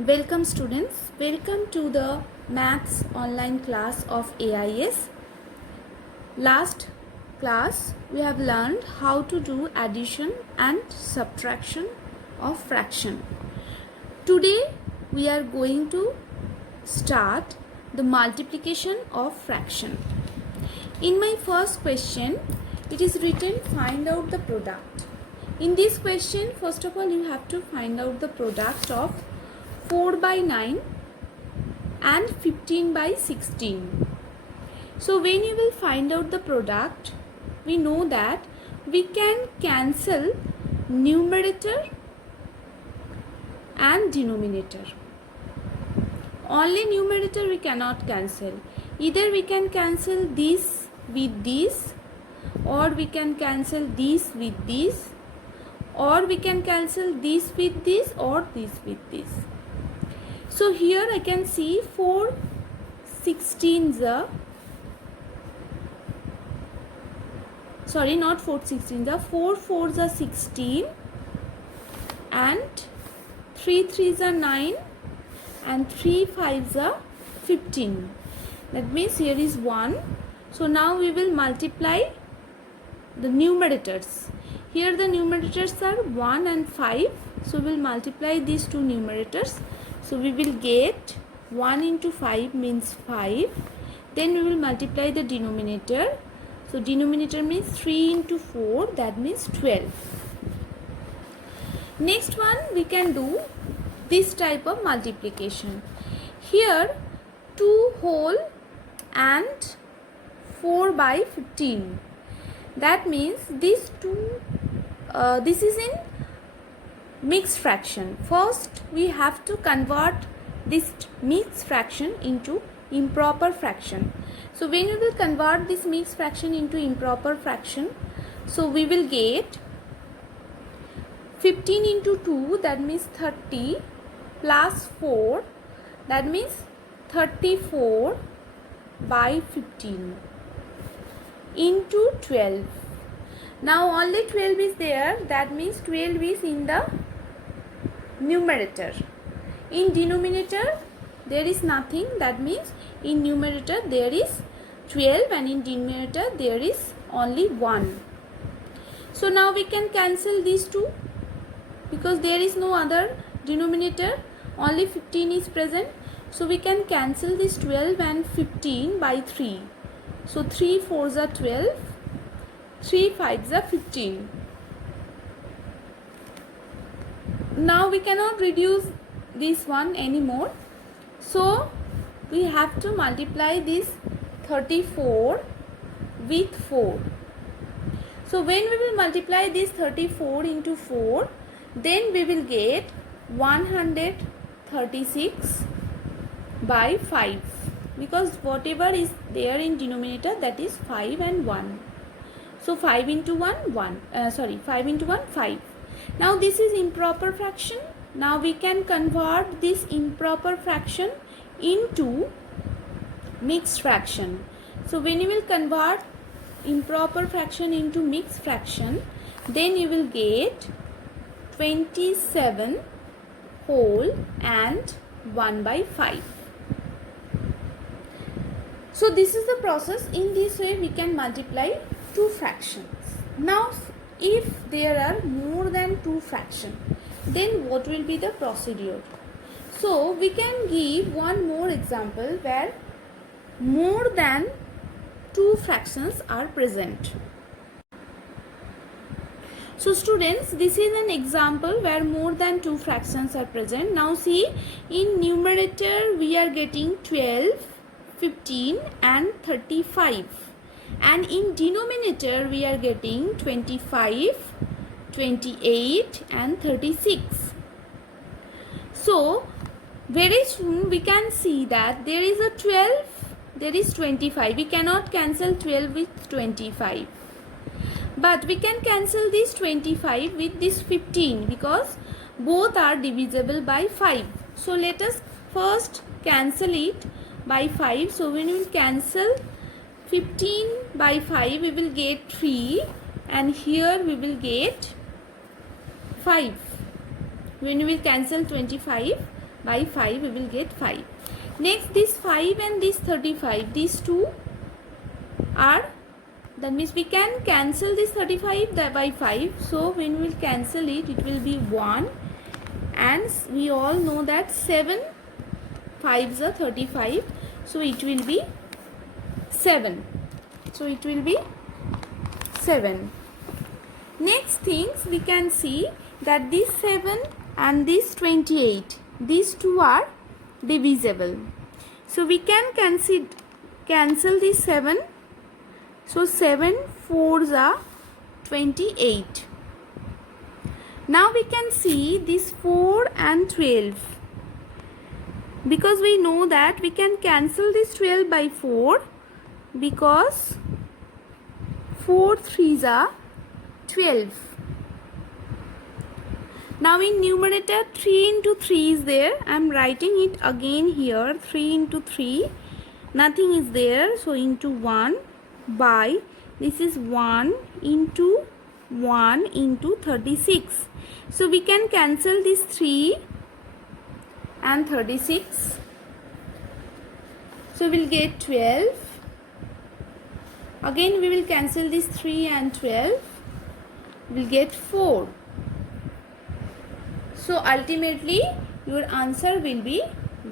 Welcome students, welcome to the maths online class of AIS. Last class we have learned how to do addition and subtraction of fraction. Today we are going to start the multiplication of fraction. In my first question it is written find out the product. In this question first of all you have to find out the product of 4 by 9 and 15 by 16. So when you will find out the product, we know that we can cancel numerator and denominator. Only numerator we cannot cancel. Either we can cancel this with this, or we can cancel this with this, or we can cancel this with this, or this with this. So here I can see 4 16s are, sorry, not 4 16s are, 4 4s are 16 and 3 3s are 9 and 3 5s are 15. That means here is 1. So now we will multiply the numerators. Here the numerators are 1 and 5. So we will multiply these two numerators. So we will get 1 into 5 means 5. Then we will multiply the denominator. So denominator means 3 into 4, that means 12. Next one we can do this type of multiplication. Here 2 whole and 4 by 15. That means these two, this is in mixed fraction. First we have to convert this mixed fraction into improper fraction. So when we will convert this mixed fraction into improper fraction, so we will get 15 into 2, that means 30, plus 4, that means 34 by 15 into 12. Now only 12 is there, that means 12 is in the numerator. In denominator there is nothing, that means in numerator there is 12 and in denominator there is only 1. So now we can cancel these two because there is no other denominator, only 15 is present. So we can cancel this 12 and 15 by 3. So 3 4s are 12, 3 5s are 15. Now we cannot reduce this one anymore, so we have to multiply this 34 with 4. So when we will multiply this 34 into 4, then we will get 136 by 5, because whatever is there in denominator, that is 5 and 1. So 5 into 1 5 into 1 5. Now this is improper fraction. Now we can convert this improper fraction into mixed fraction. So when you will convert improper fraction into mixed fraction, then you will get 27 whole and 1 by 5. So this is the process. In this way we can multiply two fractions. Now if there are more than two fractions, then what will be the procedure? So we can give one more example where more than two fractions are present. So students, this is an example where more than two fractions are present. Now see, in numerator we are getting 12, 15 and 35. And in denominator we are getting 25, 28 and 36. So very soon we can see that there is a 12, there is 25. We cannot cancel 12 with 25. But we can cancel this 25 with this 15 because both are divisible by 5. So let us first cancel it by 5. So when we will cancel 15 by 5, we will get 3 and here we will get 5. When we will cancel 25, by 5, we will get 5. Next, this 5 and this 35, these two are, that means we can cancel this 35 by 5. So when we will cancel it, it will be 1, and we all know that 7 5s are 35, so it will be 7. So it will be 7. Next things we can see that this 7 and this 28, these two are divisible. So we can cancel this 7. So 7 4s are 28. Now we can see this 4 and 12. Because we know that we can cancel this 12 by 4, because 4 3s are 12. Now in numerator 3 into 3 is there. I am writing it again here. 3 into 3. Nothing is there. So into 1 by, this is 1 into 1 into 36. So we can cancel this 3 and 36. So we'll get 12. Again we will cancel this 3 and 12. We'll get 4. So ultimately your answer will be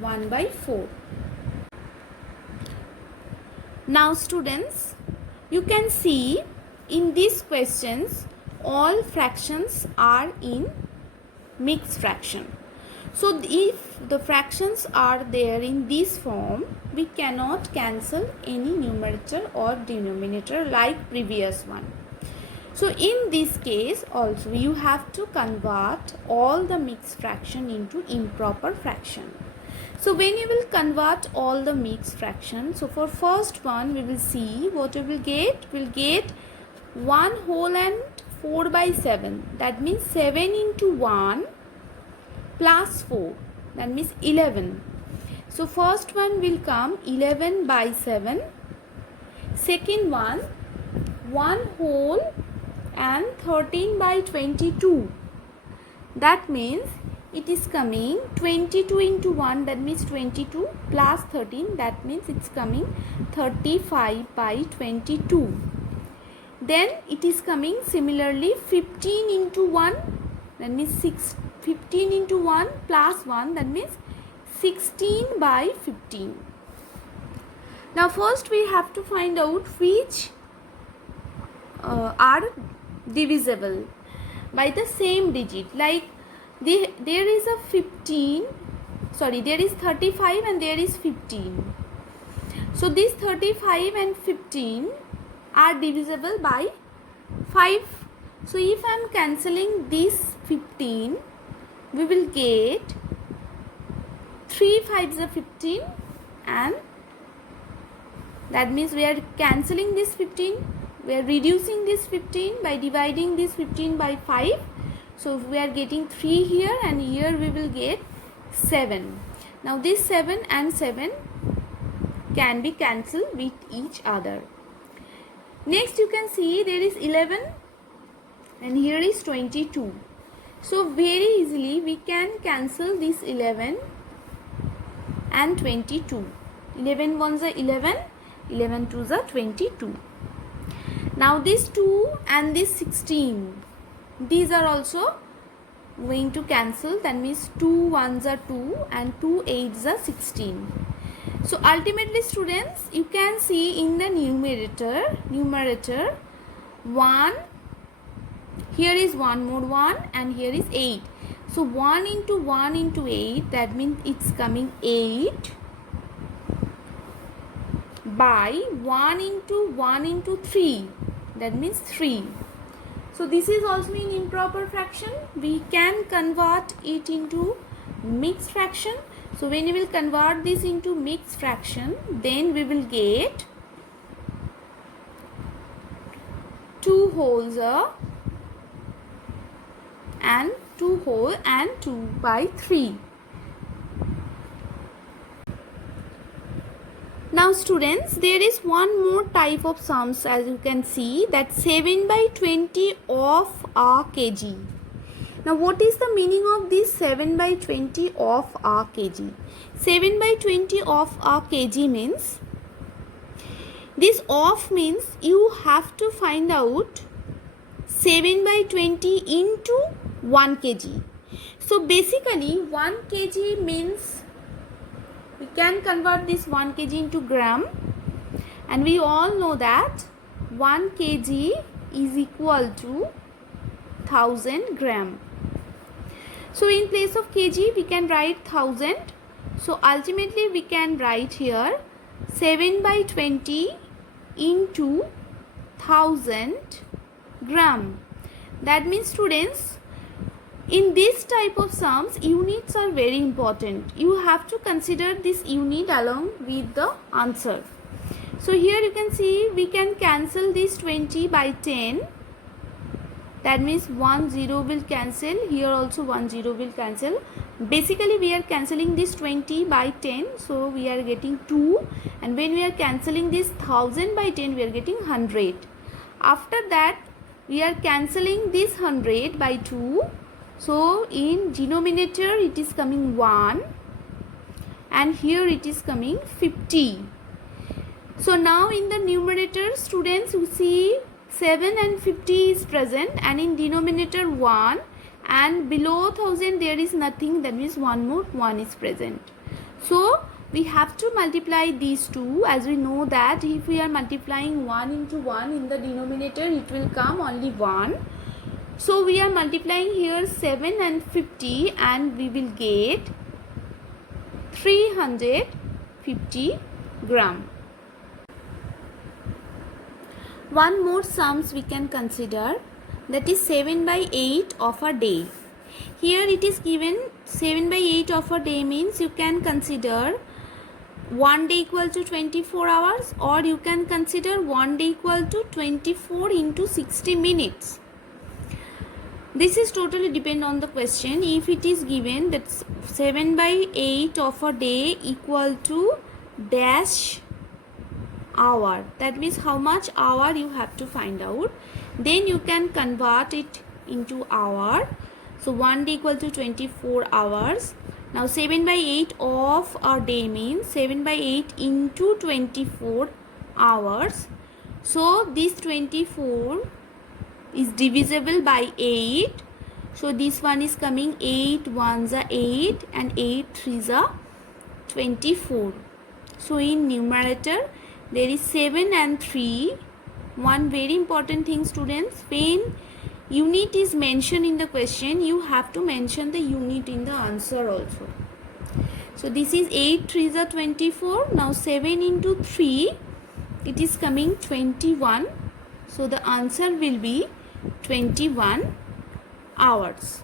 1 by 4. Now students, you can see in these questions all fractions are in mixed fraction. So if the fractions are there in this form, we cannot cancel any numerator or denominator like previous one. So in this case also you have to convert all the mixed fraction into improper fraction. So when you will convert all the mixed fraction, so for first one we will see what we will get. We will get 1 whole and 4 by 7. That means 7 into 1 plus 4. That means 11. So first one will come 11 by 7. Second one 1 whole and 13 by 22. That means it is coming 22 into 1, that means 22 plus 13, that means it's coming 35 by 22. Then it is coming similarly 15 into 1, that means 15 into 1 plus 1, that means 16 by 15. Now first we have to find out which are divisible by the same digit. Like there is a 15, sorry, there is 35 and there is 15. So these 35 and 15 are divisible by 5. So if I am cancelling this 15, we will get 3 5s are 15, and that means we are cancelling this 15. We are reducing this 15 by dividing this 15 by 5. So we are getting 3 here, and here we will get 7. Now this 7 and 7 can be cancelled with each other. Next you can see there is 11 and here is 22. So very easily we can cancel this 11 and 22. 11 ones are 11, 11 twos are 22. Now this 2 and this 16, these are also going to cancel. That means 2 ones are 2 and 2 8s are 16. So ultimately students, you can see in the numerator 1, here is 1 more 1 and here is 8. So 1 into 1 into 8, that means it's coming 8 by 1 into 3, that means 3. So this is also an improper fraction. We can convert it into mixed fraction. So when you will convert this into mixed fraction, then we will get 2 wholes and 2 whole and 2 by 3. Now students, there is one more type of sums, as you can see, that 7 by 20 of a kg. Now what is the meaning of this 7 by 20 of a kg? 7 by 20 of a kg means, this of means you have to find out 7 by 20 into 1 kg. So basically 1 kg means, we can convert this 1 kg into gram, and we all know that 1 kg is equal to 1000 gram. So in place of kg we can write 1000. So ultimately we can write here 7 by 20 into 1000 gram. That means students, in this type of sums units are very important. You have to consider this unit along with the answer. So here you can see we can cancel this 20 by 10. That means 1 0 will cancel. Here also 1 0 will cancel. Basically we are cancelling this 20 by 10. So we are getting 2. And when we are cancelling this 1000 by 10, we are getting 100. After that we are cancelling this 100 by 2. So in denominator it is coming 1. And here it is coming 50. So now in the numerator, students, you see 7 and 50 is present, and in denominator 1, and below 1000 there is nothing, that means one more 1 is present. So we have to multiply these two, as we know that if we are multiplying 1 into 1 in the denominator, it will come only 1. So we are multiplying here 7 and 50, and we will get 350 gram. One more sums we can consider, that is 7 by 8 of a day. Here it is given 7 by 8 of a day means you can consider 1 day equal to 24 hours, or you can consider 1 day equal to 24 into 60 minutes. This is totally depend on the question. If it is given that 7 by 8 of a day equal to dash hour, that means how much hour you have to find out, then you can convert it into hour. So 1 day equal to 24 hours. Now 7 by 8 of a day means 7 by 8 into 24 hours. So this 24 is divisible by 8. So this one is coming 8 1s are 8 and 8 3s are 24. So in numerator there is 7 and 3. One very important thing, students, when unit is mentioned in the question, you have to mention the unit in the answer also. So this is 8 3s are 24. Now 7 into 3, it is coming 21. So the answer will be 21 hours.